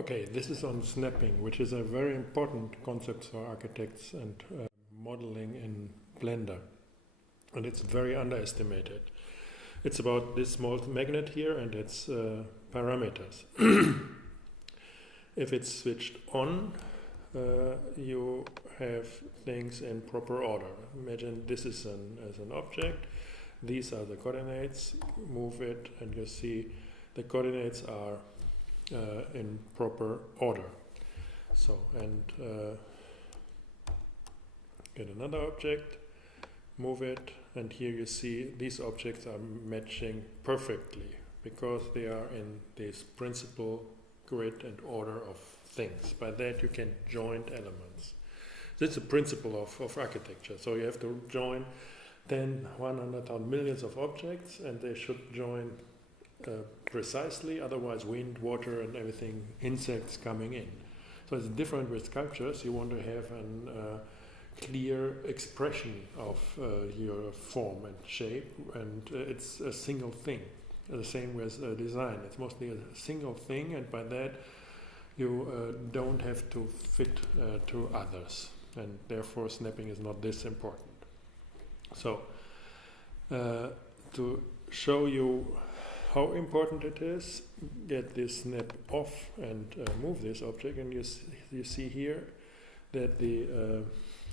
Okay, this is on snapping, which is a very important concept for architects and modeling in Blender. And it's very underestimated. It's about this small magnet here and its parameters. If it's switched on, you have things in proper order. Imagine this is as an object. These are the coordinates. Move it and you see the coordinates are in proper order. So, and get another object, move it, and here you see these objects are matching perfectly because they are in this principal grid and order of things. By that you can join elements. That's the principle of architecture. So you have to join 10, 100,000 millions of objects, and they should join precisely, otherwise wind, water and everything, insects coming in. So it's different with sculptures. You want to have a clear expression of your form and shape, and it's a single thing. The same with design. It's mostly a single thing, and by that you don't have to fit to others, and therefore snapping is not this important. So to show you how important it is, get this snap off and move this object, and you see here that the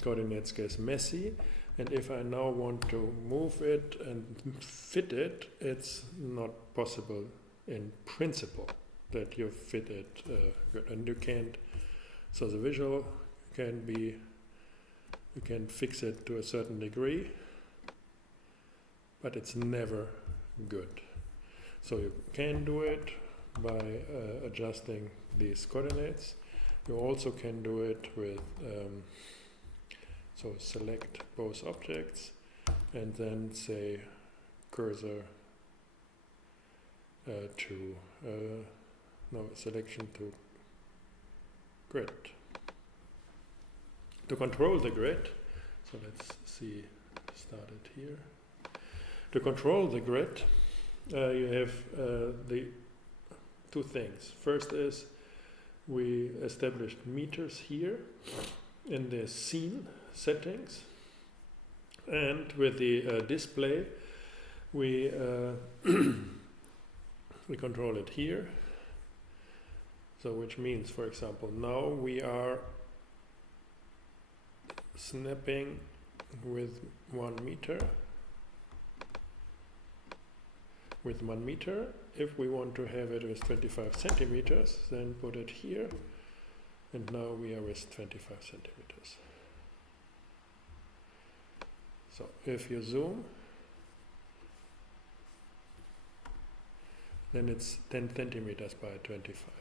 coordinates get messy, and if I now want to move it and fit it, it's not possible in principle that you fit it good, and you can't. So the visual can be, you can fix it to a certain degree, but it's never good. So you can do it by adjusting these coordinates. You also can do it with, so select both objects and then say cursor selection to grid. To control the grid, so let's see, start it here. To control the grid, you have the two things. First is we established meters here in the scene settings, and with the display we we control it here. So which means, for example, now we are snapping with 1 meter. With 1 meter. If we want to have it with 25 centimeters, then put it here, and now we are with 25 centimeters. So if you zoom, then it's 10 centimeters by 25.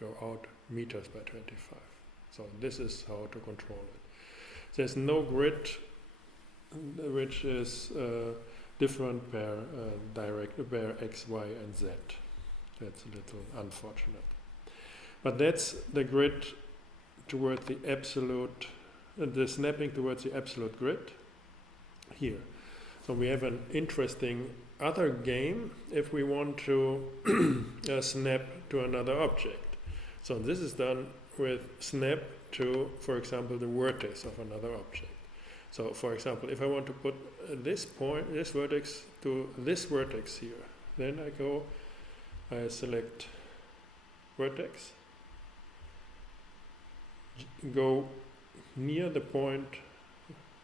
Go out meters by 25. So this is how to control it. There's no grid which is different per per x, y, and z. That's a little unfortunate. But that's the grid toward the absolute, the snapping towards the absolute grid here. So we have an interesting other game if we want to snap to another object. So this is done with snap to, for example, the vertex of another object. So, for example, if I want to put this point, this vertex to this vertex here, then I select vertex, go near the point,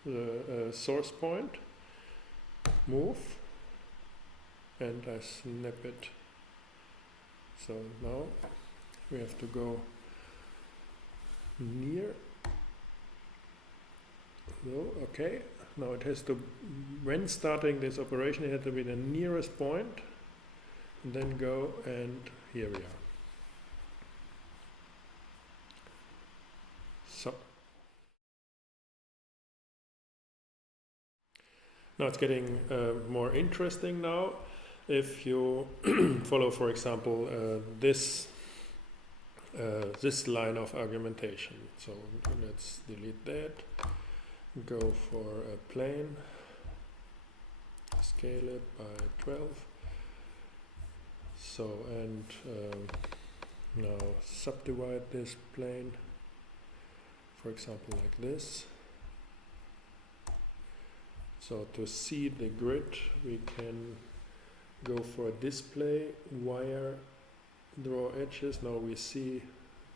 the source point, move, and I snap it. So now we have to go near. So, okay, now it has to, when starting this operation, it has to be the nearest point, and then go, and here we are. So, now it's getting more interesting now. If you follow, for example, this line of argumentation. So let's delete that. Go for a plane, scale it by 12. So, and Now subdivide this plane, for example like this. So to see the grid, we can go for display, wire, draw edges. Now we see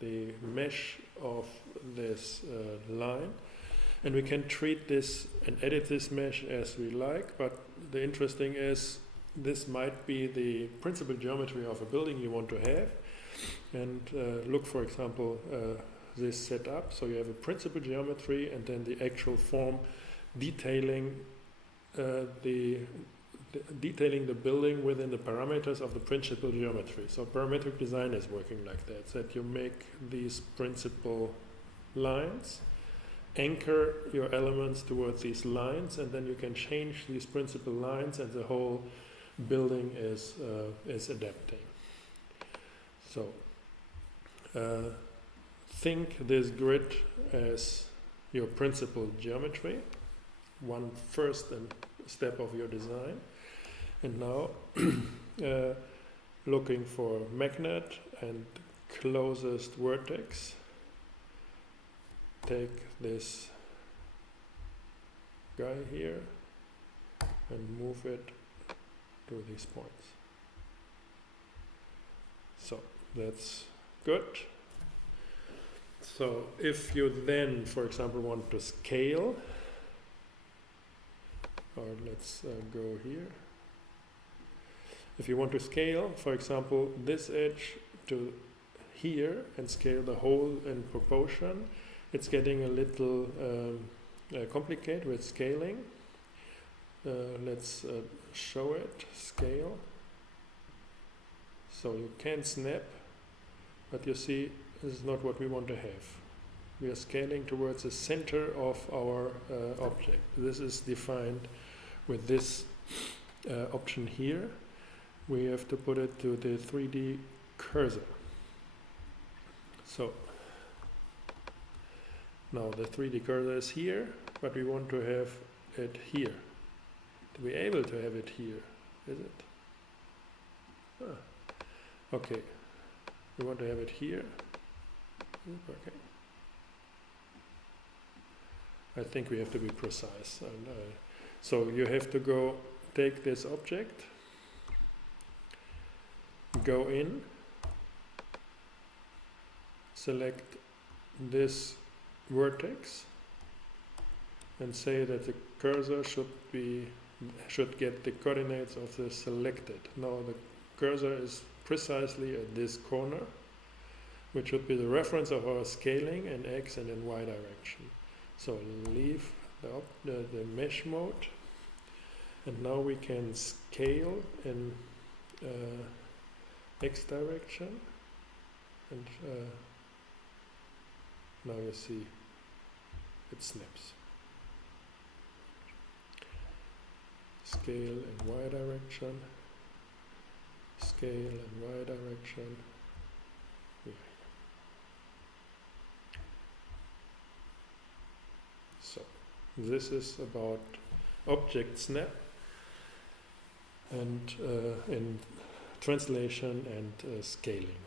the mesh of this line, and we can treat this and edit this mesh as we like, but the interesting is this might be the principal geometry of a building you want to have. And look, for example, this setup. So you have a principal geometry and then the actual form detailing detailing the building within the parameters of the principal geometry. So parametric design is working like that you make these principal lines, anchor your elements towards these lines, and then you can change these principal lines and the whole building is adapting. So think this grid as your principal geometry, one first step of your design, and now looking for magnet and closest vertex, take this guy here and move it to these points. So that's good. So if you then, for example, want to scale, or let's go here. If you want to scale, for example, this edge to here and scale the whole in proportion, it's getting a little complicated with scaling. Let's show it, scale. So you can snap, but you see this is not what we want to have. We are scaling towards the center of our object. This is defined with this option here. We have to put it to the 3D cursor. So now the 3D cursor is here, but we want to have it here. To be able to have it here, is it? Okay, we want to have it here. Is it working? I think we have to be precise. And, so you have to go take this object, go in, select this vertex, and say that the cursor should get the coordinates of the selected. Now the cursor is precisely at this corner, which should be the reference of our scaling in X and in Y direction. So leave the mesh mode, and now we can scale in X direction, and now you see it snaps. Scale in Y direction, scale in Y direction. Yeah. So this is about object snap and in translation and scaling.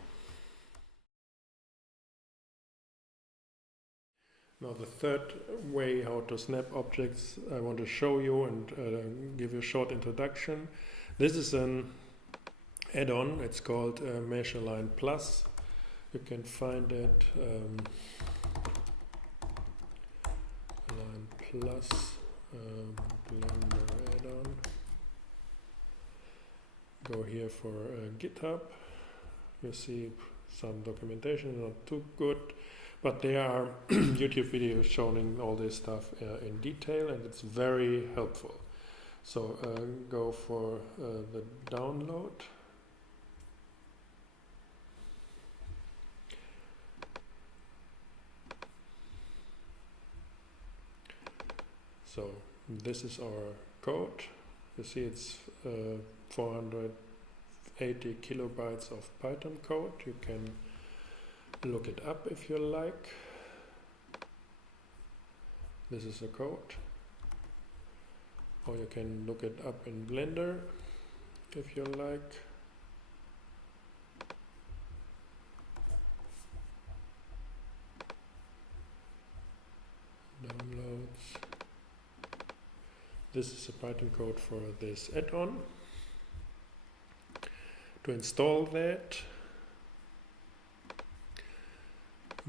Now the third way how to snap objects I want to show you and give you a short introduction. This is an add-on, it's called Mesh Align Plus. You can find it Align Plus Blender add-on. Go here for GitHub. You see some documentation, not too good, but there are YouTube videos showing all this stuff in detail, and it's very helpful. So go for the download. So this is our code. You see it's 480 kilobytes of Python code. You can look it up if you like. This is the code. Or you can look it up in Blender if you like. this is the Python code for this add-on. To install that,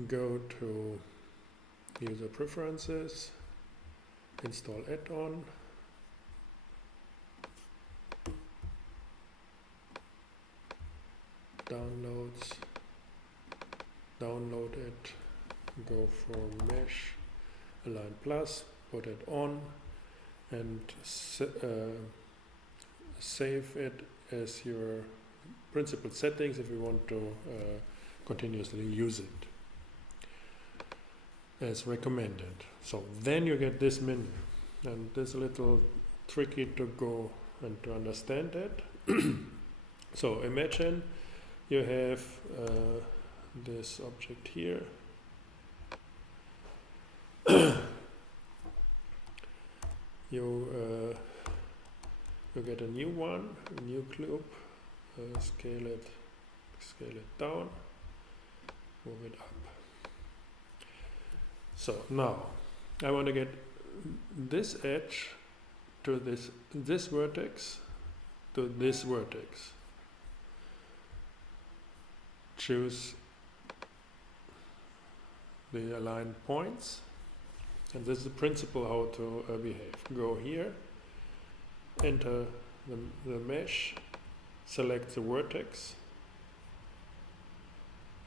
go to user preferences, install add-on, downloads, download it, go for mesh, align plus, put it on, and save it as your principal settings if you want to continuously use it as recommended. So then you get this menu, and this is a little tricky to go and to understand it. So imagine you have this object here. You get a new one, a new loop, scale it down, move it up. So now I want to get this edge to this vertex to this vertex. Choose the aligned points, and this is the principle how to behave. Go here, enter the mesh, select the vertex,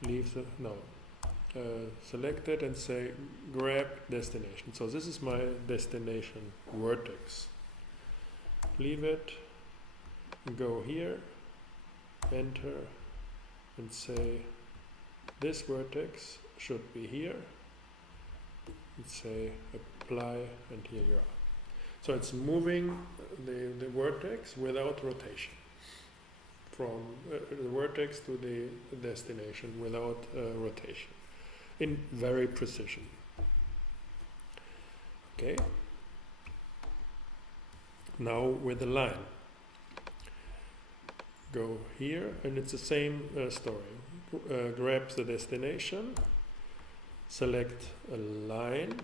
leave the select it and say grab destination. So this is my destination vertex. Leave it, go here, enter, and say this vertex should be here, and say apply, and here you are. So it's moving the vertex without rotation from the vertex to the destination without rotation in very precision. Okay. Now with the line. Go here, and it's the same story. Grab the destination, select a line,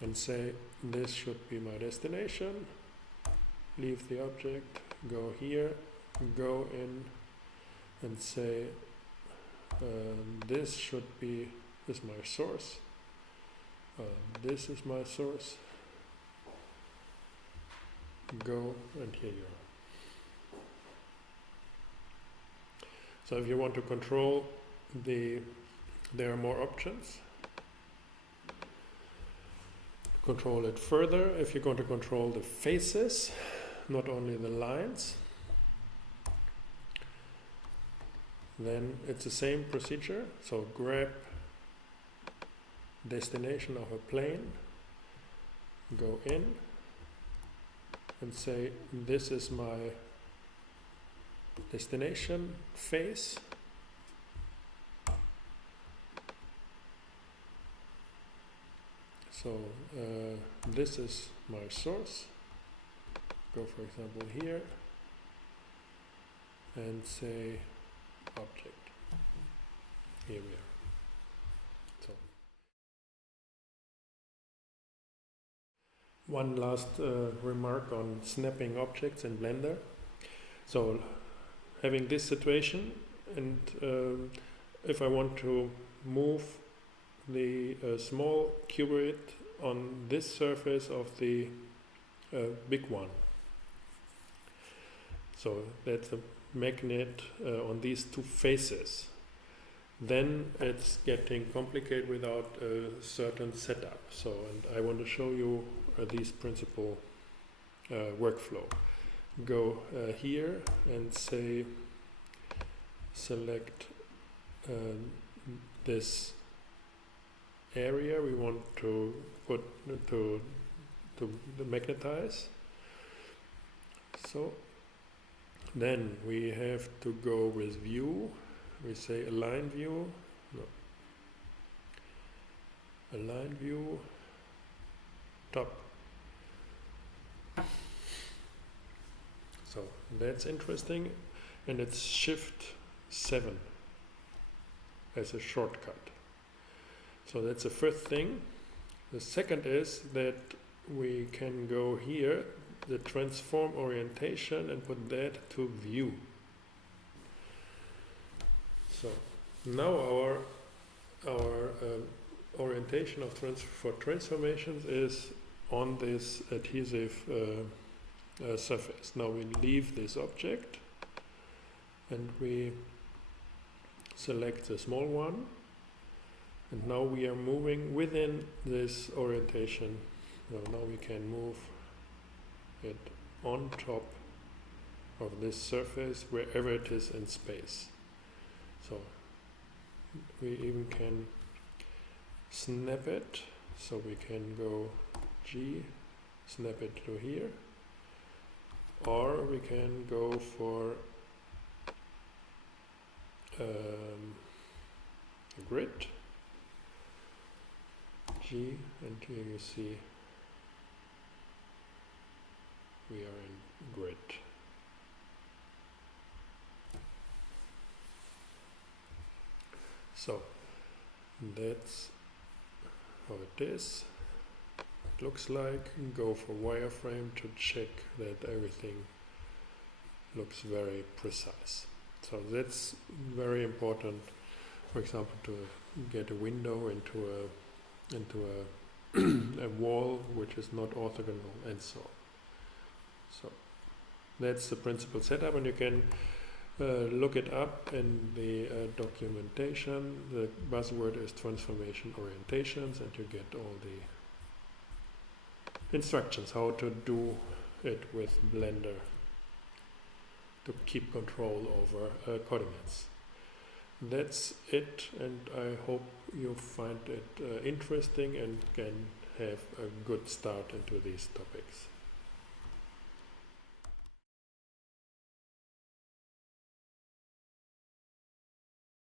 and say this should be my destination. Leave the object, go here, go in, and say this should be, this is my source, this is my source, go, and here you are. So if you want to control there are more options. Control it further if you're going to control the faces, not only the lines. Then it's the same procedure. So grab destination of a plane, go in, and say this is my destination face. So this is my source. Go for example here and say object. Here we are. So one last remark on snapping objects in Blender. So having this situation, and if I want to move the small cuboid on this surface of the big one. So that's a magnet on these two faces. Then it's getting complicated without a certain setup. So, and I want to show you these principal workflow. Go here and say select this area we want to put to magnetize. So then we have to go with view. We say align view, align view, top. So that's interesting, and it's Shift 7 as a shortcut. So that's the first thing. The second is that we can go here, the transform orientation, and put that to view. So now our orientation of for transformations is on this adhesive surface. Now we leave this object and we select the small one, and now we are moving within this orientation. So now we can move it on top of this surface wherever it is in space. So we even can snap it, so we can go G, snap it to here, or we can go for a grid, G, and here you see we are in grid. So that's how it is. It looks like. Go for wireframe to check that everything looks very precise. So that's very important, for example, to get a window into a wall which is not orthogonal, and so on. So that's the principal setup, and you can look it up in the documentation. The buzzword is transformation orientations, and you get all the instructions how to do it with Blender to keep control over coordinates. That's it, and I hope you find it interesting and can have a good start into these topics.